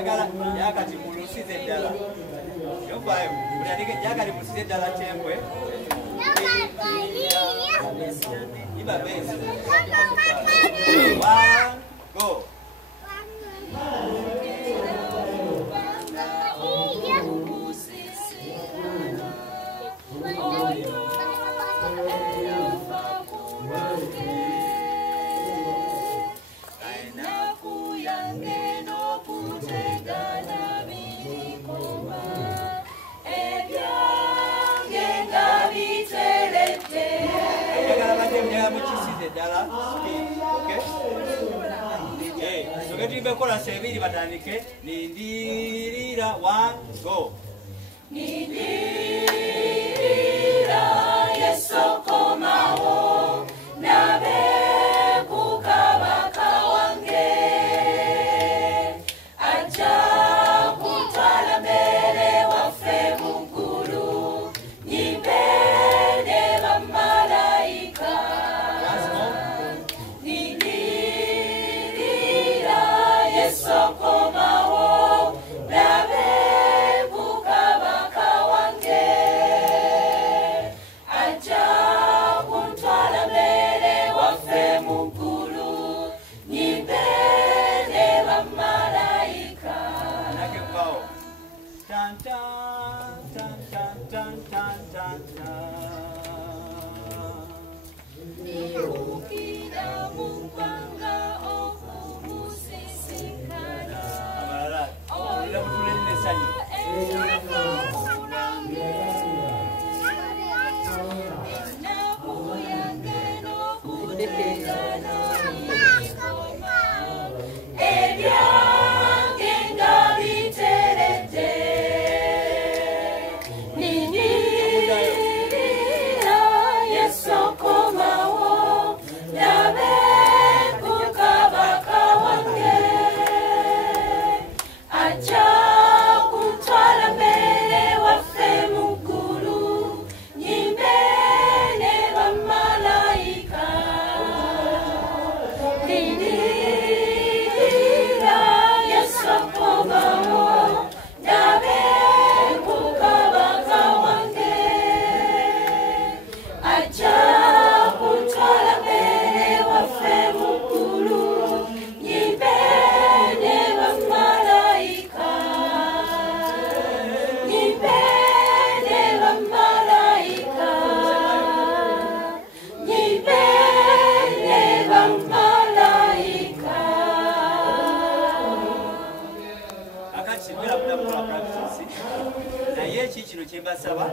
njagala yakati mulusize ddala yovayo utandike jakati mulusize ddala kyembwe iba besi 1 go Bekola sebiri batandike nindirira 1 go nindirira yesokomawo nabe kukabaka wange aja kutwala mbere waffe mukulu nyimbene bamalayika Sokomawo nabe kukabaka wange aja kuntwala mbere waffe mukulu nyimbene bamalayika nake kwao tan tan tan tan tan tan tan niukira mungwanga akati bera kula practice naye kiki kino kyembasaba